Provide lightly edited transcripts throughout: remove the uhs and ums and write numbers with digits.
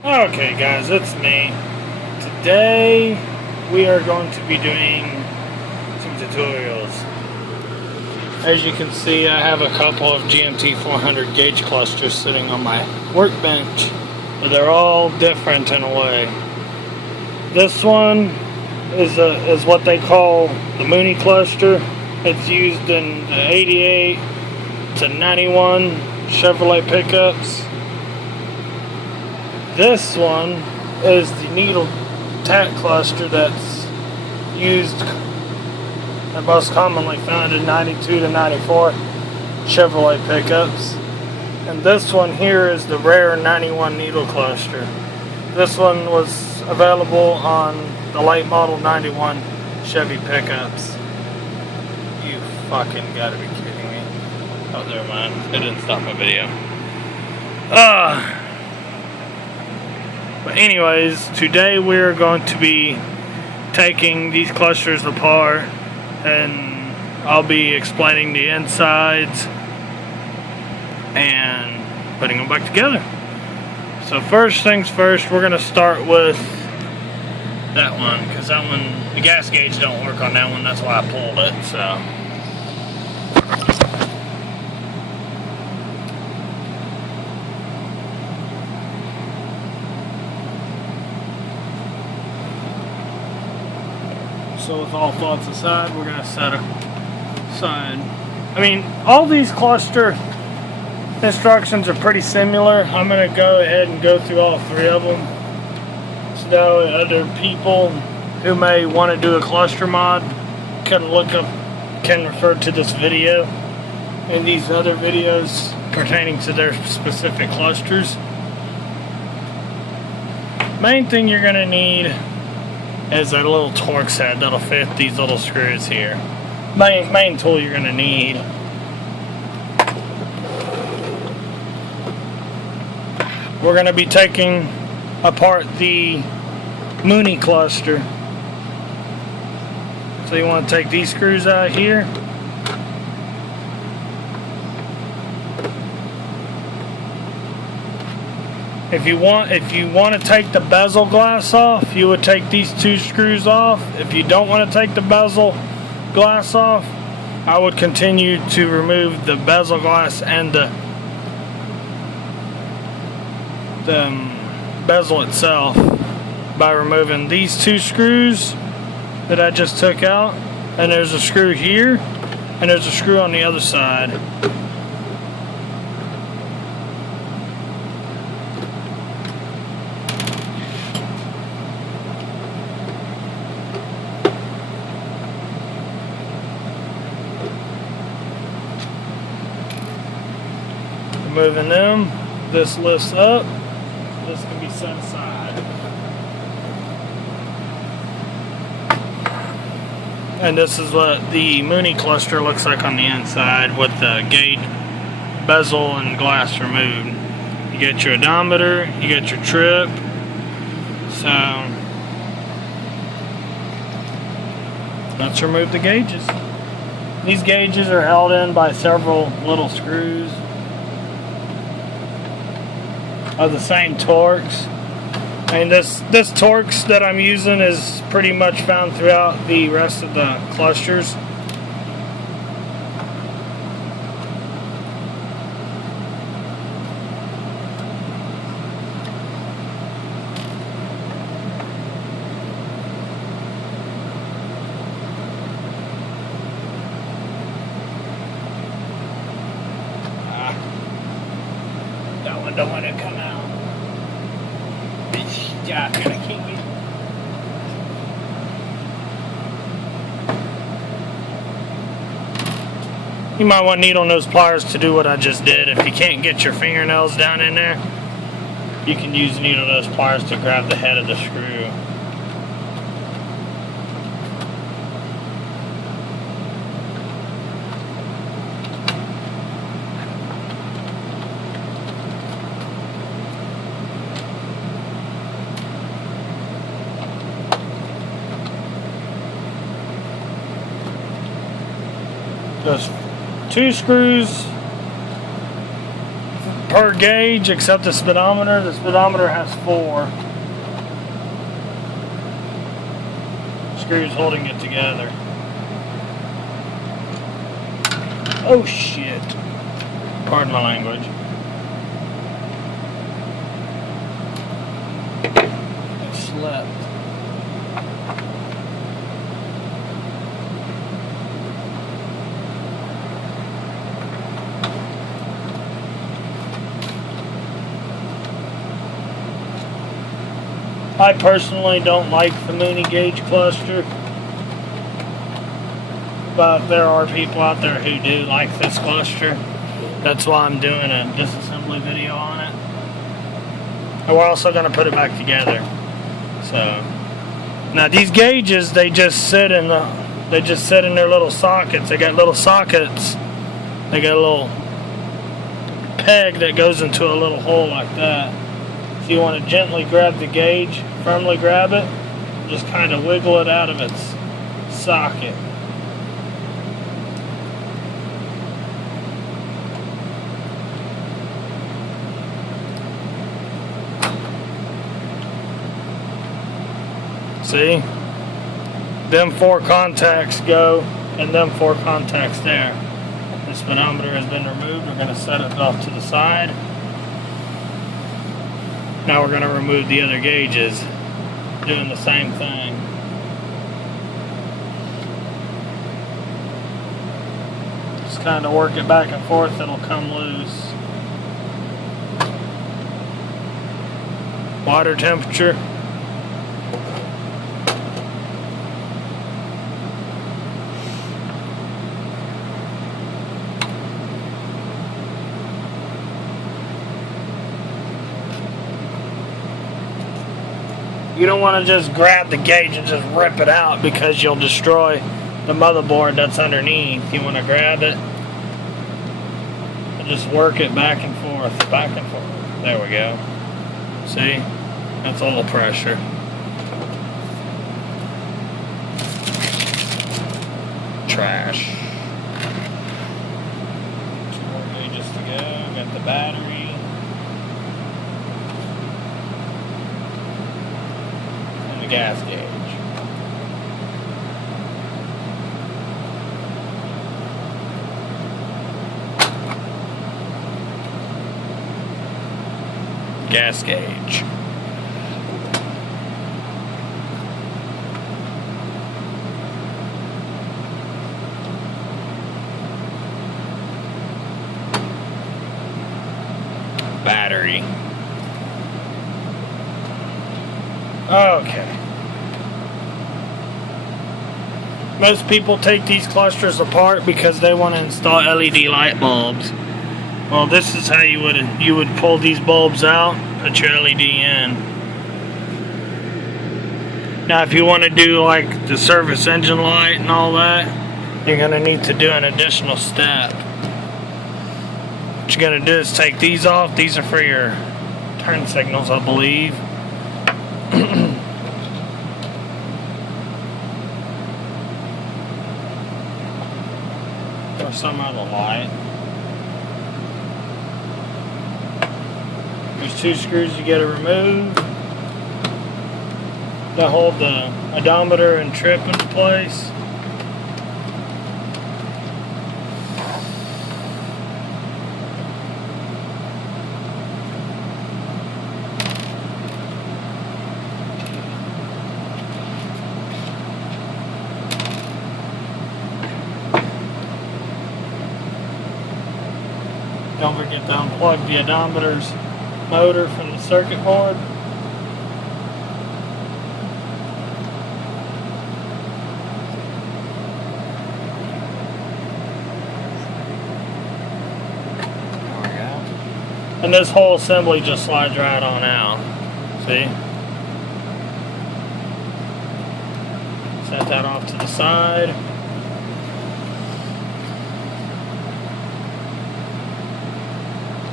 Okay guys, it's me. Today we are going to be doing some tutorials. As you can see, I have a couple of GMT 400 gauge clusters sitting on my workbench, but they're all different in a way. This one is what they call the Moonie cluster. It's used in the 88 to 91 Chevrolet pickups. This one is the needle tack cluster that's used and most commonly found in 92 to 94 Chevrolet pickups. And this one here is the rare 91 needle cluster. This one was available on the late model 91 Chevy pickups. You fucking gotta be kidding me. Oh, never mind. It didn't stop my video. But anyways, today we're going to be taking these clusters apart and I'll be explaining the insides and putting them back together. So first things first, we're going to start with that one, because that one, the gas gauge don't work on that one, that's why I pulled it. So with all thoughts aside, we're going to set aside. I mean, all these cluster instructions are pretty similar. I'm going to go ahead and go through all three of them. So that way other people who may want to do a cluster mod can refer to this video and these other videos pertaining to their specific clusters. Main thing you're going to need is a little torque set that'll fit these little screws here. Main tool you're going to need. We're going to be taking apart the Moonie cluster. So you want to take these screws out here. If you want to take the bezel glass off, you would take these two screws off. If you don't want to take the bezel glass off, I would continue to remove the bezel glass and the bezel itself by removing these two screws that I just took out. And there's a screw here, and there's a screw on the other side. Removing them, this lifts up, this can be set aside. And this is what the Moonie cluster looks like on the inside with the gauge, bezel, and glass removed. You get your odometer, you get your trip. So let's remove the gauges. These gauges are held in by several little screws of the same torques. And this torques that I'm using is pretty much found throughout the rest of the clusters. That one don't want to come out. It's just gonna keep me. You might want needle nose pliers to do what I just did. If you can't get your fingernails down in there, you can use needle nose pliers to grab the head of the screw. There's two screws per gauge except the speedometer. The speedometer has 4 screws holding it together. Oh shit. Pardon my language. It slept. I personally don't like the Moonie Gauge cluster, but there are people out there who do like this cluster. That's why I'm doing a disassembly video on it. And we're also going to put it back together. So now these gauges, they just sit in their little sockets. They got little sockets. They got a little peg that goes into a little hole like that. So you want to gently grab the gauge, firmly grab it, just kind of wiggle it out of its socket. See? Them 4 contacts go, and them 4 contacts there. The speedometer has been removed. We're going to set it off to the side. Now we're going to remove the other gauges, doing the same thing. Just kind of work it back and forth, it'll come loose. Water temperature. You don't want to just grab the gauge and just rip it out because you'll destroy the motherboard that's underneath. You want to grab it and just work it back and forth, back and forth. There we go. See? That's a little pressure. Trash. 2 more gauges to go. Got the battery. Gas gauge. Gas gauge. Battery. Okay. Most people take these clusters apart because they want to install LED light bulbs. Well, this is how you would pull these bulbs out, put your LED in. Now, if you want to do like the service engine light and all that, you're going to need to do an additional step. What you're going to do is take these off. These are for your turn signals, I believe. Or some other light. There's 2 screws you got to remove to hold the odometer and trip into place. Don't forget to unplug the odometer's motor from the circuit board. There we go. And this whole assembly just slides right on out. See? Set that off to the side.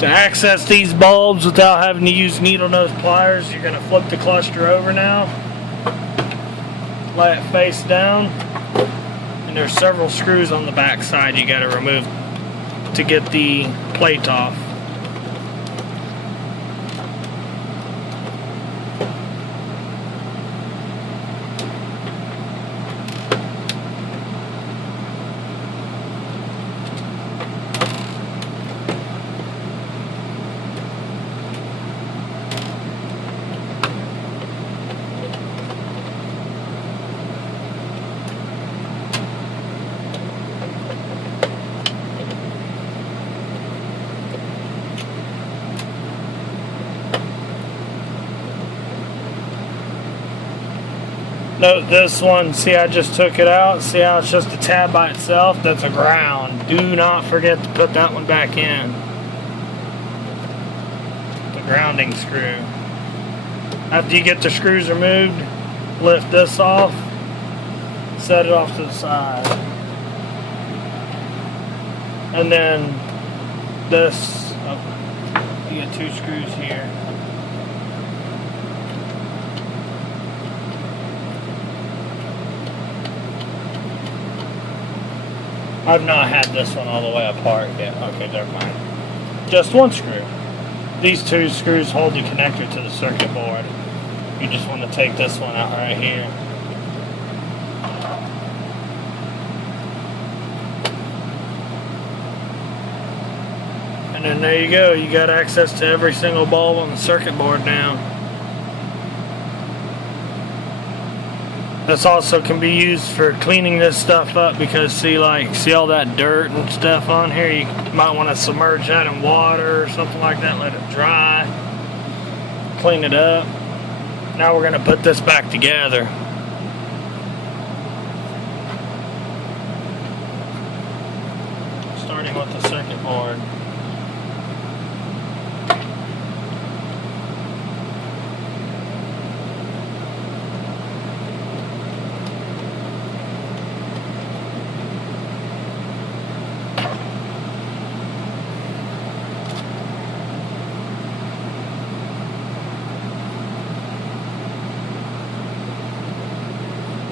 To access these bulbs without having to use needle nose pliers, you're going to flip the cluster over now, lay it face down, and there's several screws on the back side you got to remove to get the plate off. Note this one, see I just took it out, see how it's just a tab by itself? That's a ground. Do not forget to put that one back in. The grounding screw. After you get the screws removed, lift this off, set it off to the side. And then this, you get 2 screws here. I've not had this one all the way apart yet. Okay, never mind. Just 1 screw. These 2 screws hold the connector to the circuit board. You just want to take this one out right here. And then there you go. You got access to every single bulb on the circuit board now. This also can be used for cleaning this stuff up because see all that dirt and stuff on here? You might want to submerge that in water or something like that, let it dry, clean it up. Now we're going to put this back together. Starting with the circuit board.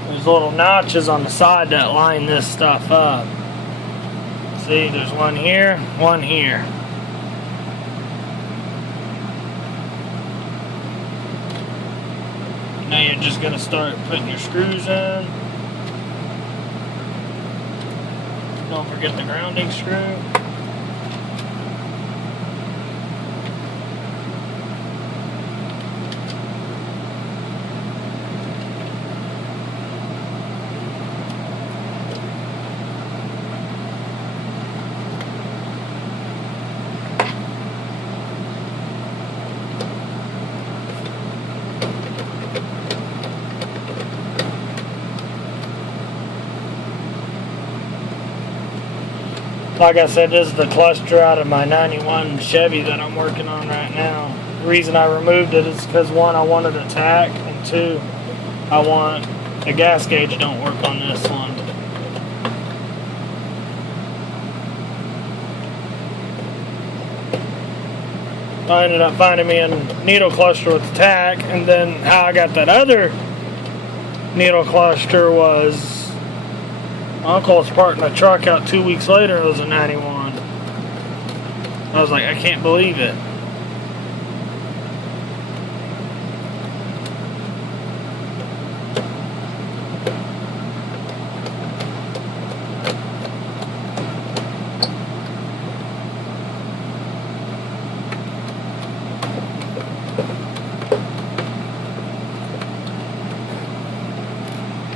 There's little notches on the side that line this stuff up. See, there's one here, one here. Now you're just going to start putting your screws in. Don't forget the grounding screw. Like I said, this is the cluster out of my 91 Chevy that I'm working on right now. The reason I removed it is because 1, I wanted a tack, and 2, I want the gas gauge don't work on this one. I ended up finding me a needle cluster with the tack, and then how I got that other needle cluster was my uncle was parking a truck out 2 weeks later. It was a 91. I was like, I can't believe it.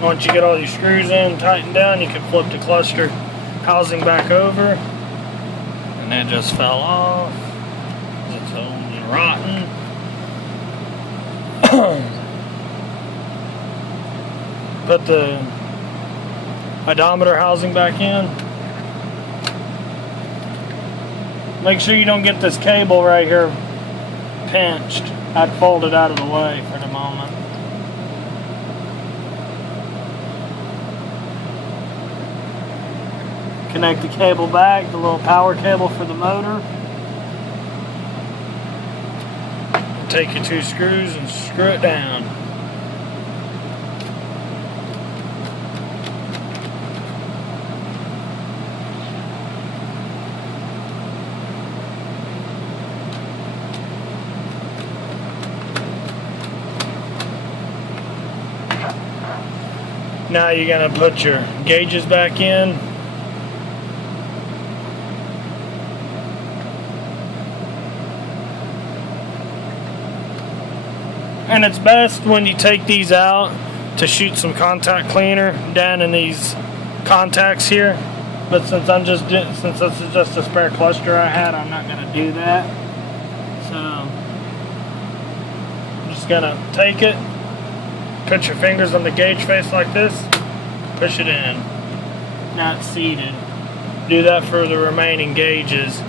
Once you get all your screws in, tightened down, you can flip the cluster housing back over. And that just fell off. It's old and rotten. Put the odometer housing back in. Make sure you don't get this cable right here pinched. I'd fold it out of the way for the moment. Connect the cable back, the little power cable for the motor. Take your 2 screws and screw it down. Now you're going to put your gauges back in. And it's best when you take these out to shoot some contact cleaner down in these contacts here. But since this is just a spare cluster I had, I'm not going to do that. So I'm just going to take it, put your fingers on the gauge face like this, push it in. Now it's seated. Do that for the remaining gauges.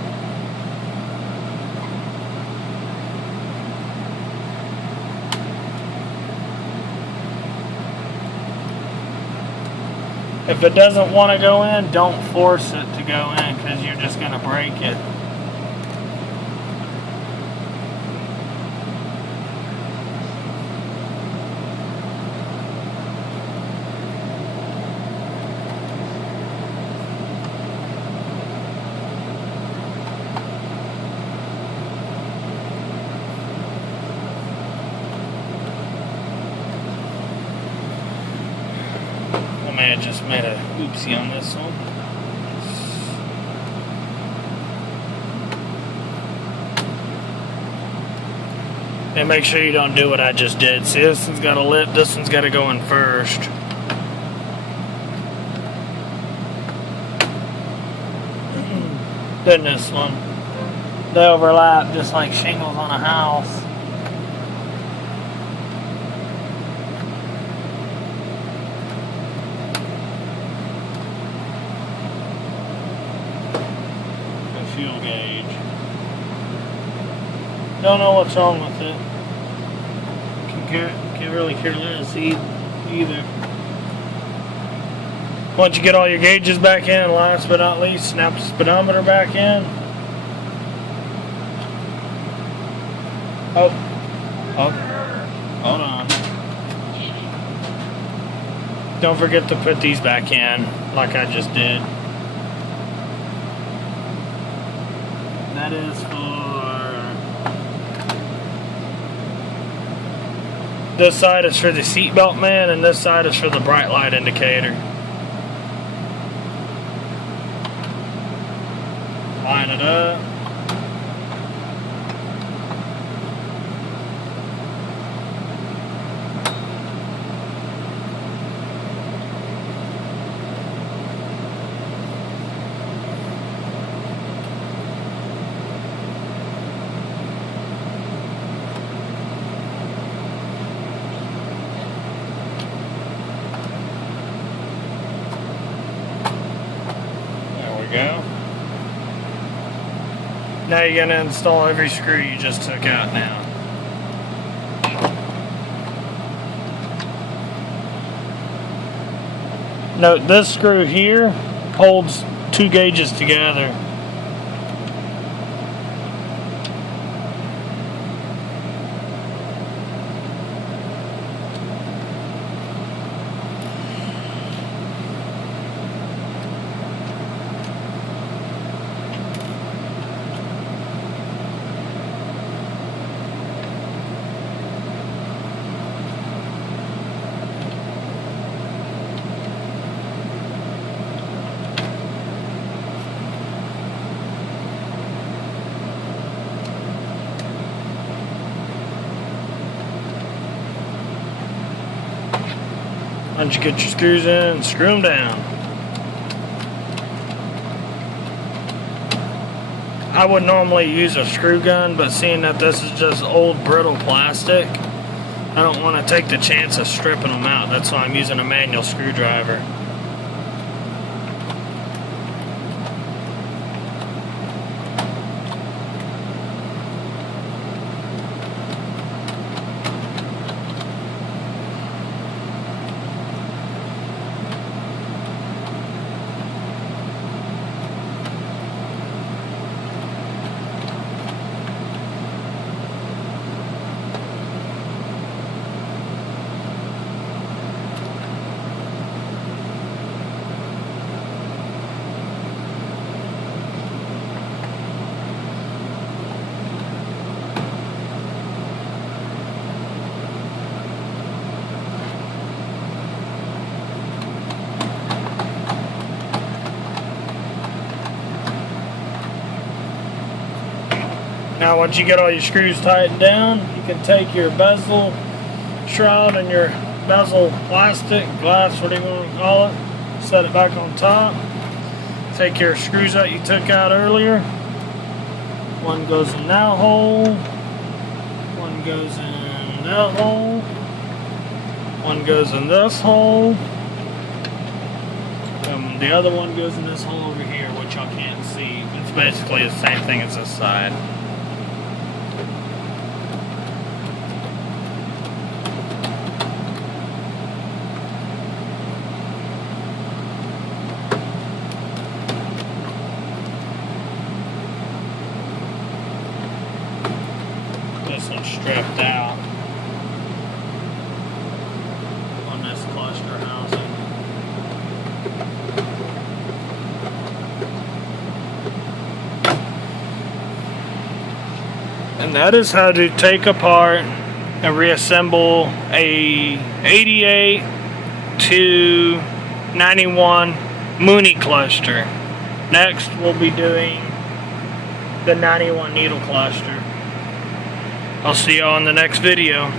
If it doesn't want to go in, don't force it to go in because you're just going to break it. I may have just made a oopsie on this one. And make sure you don't do what I just did. See, this one's got a lip, this one's got to go in first. Then this one. They overlap just like shingles on a house. Fuel gauge. Don't know what's wrong with it. Can't really care less either. Once you get all your gauges back in, last but not least, snap the speedometer back in. Oh, hold on. Don't forget to put these back in, like I just did. That is for... This side is for the seatbelt man, and this side is for the bright light indicator. Line it up. Go. Now you're going to install every screw you just took out now. Note this screw here holds two gauges together. Once you get your screws in, screw them down. I would normally use a screw gun, but seeing that this is just old brittle plastic, I don't want to take the chance of stripping them out. That's why I'm using a manual screwdriver. Now once you get all your screws tightened down, you can take your bezel shroud and your bezel plastic, glass, whatever you want to call it, set it back on top. Take your screws that you took out earlier. One goes in that hole, one goes in that hole, one one goes in this hole. The other one goes in this hole over here, which y'all can't see. It's basically the same thing as this side. This one's strapped out on this cluster housing. And that is how to take apart and reassemble a 88 to 91 Moonie cluster. Next we'll be doing the 91 needle cluster. I'll see y'all in the next video.